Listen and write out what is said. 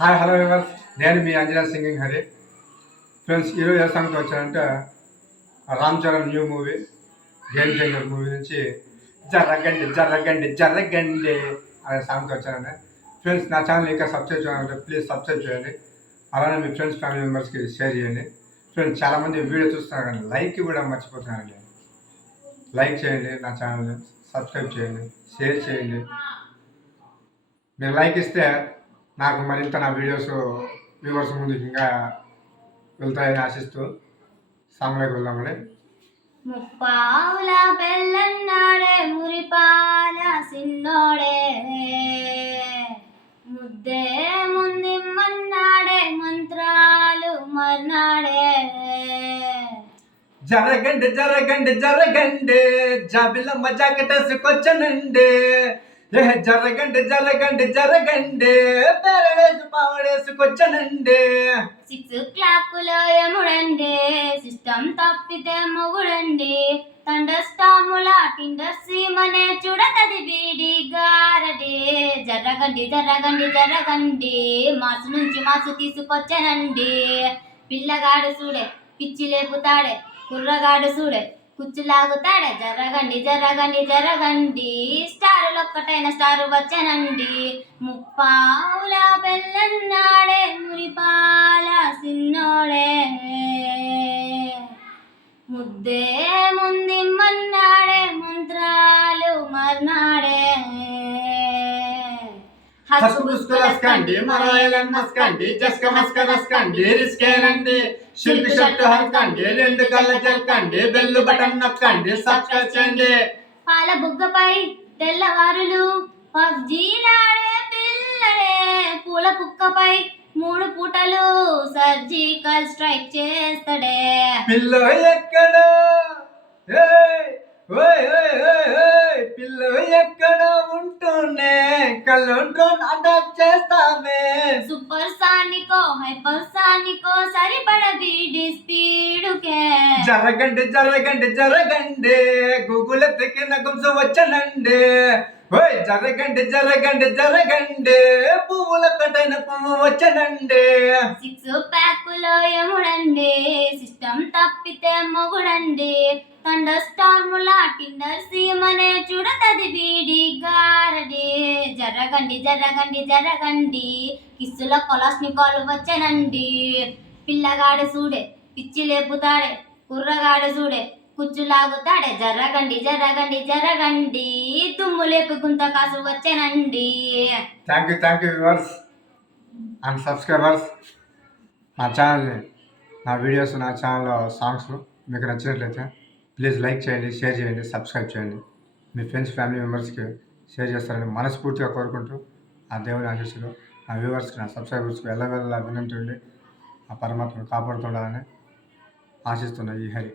Hi hello viewers, నేను మీ Anjana singing Hari. Friends, ఈరోజు ఏ సాంగ్తో వచ్చానంటే Ram Charan new movie game changer movie నుంచి జర్రగండి జర్రగండి జర్రగండి అనే సాంగ్తో వచ్చానండి. ఫ్రెండ్స్, నా ఛానల్ ఇంకా సబ్స్క్రైబ్ చేయాలంటే ప్లీజ్ సబ్స్క్రైబ్ చేయండి. అలానే మీ ఫ్రెండ్స్ ఫ్యామిలీ మెంబర్స్కి షేర్ చేయండి. ఫ్రెండ్స్, చాలామంది వీడియో చూస్తున్నారు కానీ లైక్ కూడా మర్చిపోతున్నారండి. లైక్ చేయండి, నా ఛానల్ని సబ్స్క్రైబ్ చేయండి, షేర్ చేయండి. మీరు లైక్ ఇస్తే నాకు మరింత నా వీడియోస్ వ్యూవర్స్ ముందుకు ఇంకా వెళ్తాయని ఆశిస్తూ సాంగ్లోకి వెళ్దామని. ముప్పావుల బెల్లన్నాడే మురిపాల సిన్నోడే ముద్దే ముందిమ్మన్నాడే మంత్రాలు మర్నాడే జరగండి జరగండి జరగండి జాబిలమ్మ జాకెటేసుకొచ్చనండి. జరగండి జరగండి జరగండి పేరడేసి పావడేసుకొచ్చనండి. 6 o'clockలో ఎముడండి సిస్టమ్ తప్పితే మొగుడండి తండస్టాముల టిండర్ సీమనే చూడతది బీడి గారడి. జరగండి జరగండి జరగండి మాసు నుంచి మాసు తీసుకొచ్చనండి. పిల్లగాడు చూడే పిచ్చి లేపుతాడే కుర్రగాడు చూడే కుచ్చులాగుతాడే. జరగండి జరగండి జరగండి స్టారులు ఒక్కటైన స్టారు వచ్చనండి. ముప్పావుల బెల్లన్నాడే మురిపాల సిన్నోడే ముద్దే ముందిమ్మన్నాడే మంత్రాలు మర్నాడే. హస్కండి మరాయలన్ మస్కండి జస్క మస్క రస్కండి రిస్కేనండి. షిల్క్ షర్ట్ హల్కండి 2 కళ్ళ జల్కండి బెల్లు బటన్ నొక్కండి సబ్స్క్రైబ్ చేయండి. పాల బుగ్గపై తెల్లవారులు పబ్జీలాడే పిల్లడే పూల కుక్కపై 3 పూటలు సర్జికల్ స్ట్రైక్ చేస్తాడే. పిల్ల ఎక్కడ పిల్ల ఎక్కడ ఉంటూనే కళ్ళు డ్రోన్ అటాక్ చేస్తామే. సూపర్ సానికో హైపర్ సానికో సరిపడ బీడి స్పీడుకే. జరగండి జరగండి జరగండి గూగుల్ ఎత్తికిన గుంసు వచ్చనండి. జరగండి జరగండి జరగండి పువ్వుల కట్టైన పువ్వు వచ్చనండి. 6 ప్యాకులో ఎముడండి సిస్టమ్ తప్పితే మొగుడండి తండస్టార్ముల టిండర్ సీమనే చూడతది బీడి గారడి. జరగండి జరగండి జరగండి కిస్సుల కొలస్నికోలు వచ్చనండి. పిల్లగాడు చూడే పిచ్చి లేపుతాడే కుర్రగాడు చూడే కుచ్చులాగుతాడే. జరగండి జరగండి జరగండి తుమ్ము లేపుకుంత కాసు వచ్చనండి. Thank you viewers and subscribers. నా ఛానల్ని నా వీడియోస్ నా ఛానల్లో సాంగ్స్ మీకు నచ్చినట్లయితే ప్లీజ్ లైక్ చేయండి, షేర్ చేయండి, సబ్స్క్రైబ్ చేయండి. మీ ఫ్రెండ్స్ ఫ్యామిలీ మెంబర్స్కి షేర్ చేస్తారని మనస్ఫూర్తిగా కోరుకుంటూ ఆ దేవుని ఆశీస్సులు నా వ్యూవర్స్కి నా సబ్స్క్రైబర్స్కి వెళ్ళ వినంటుండి ఆ పరమాత్మను కాపాడుతుండాలని ఆశిస్తున్న ఈ హరి.